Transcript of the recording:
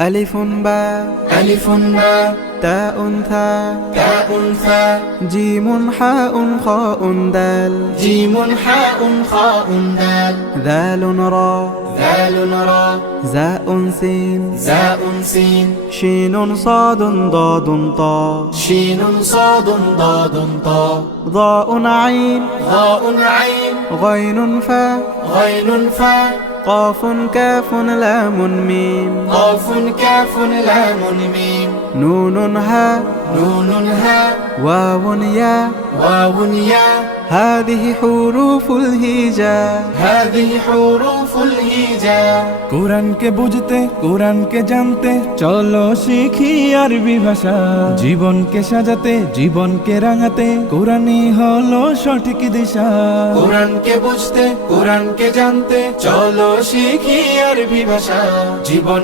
ألف باء ألف باء تاء ثاء تاء ثاء جيم حاء خاء دال جيم حاء خاء دال ذال را ذال را زاء سين زاء سين شين صاد ضاد طاء شين صاد ضاد طاء ضاء عين ضاء عين غين فاء غين فاء قاف كاف لام ميم قاف كاف لام ميم نون هاء نون هاء واو ياء واو ياء هذه حروف الهجاء هذه حروف الهجاء কোরআনকে বুঝতে কোরআনকে জানতে চলো শিখি আরবি ভাষা জীবনকে সাজাতে জীবনকে রাঙাতে কোরআনই হলো সঠিক দিশা কোরআনকে বুঝতে কোরআনকে জানতে চলো শিখি আরবি ভাষা জীবন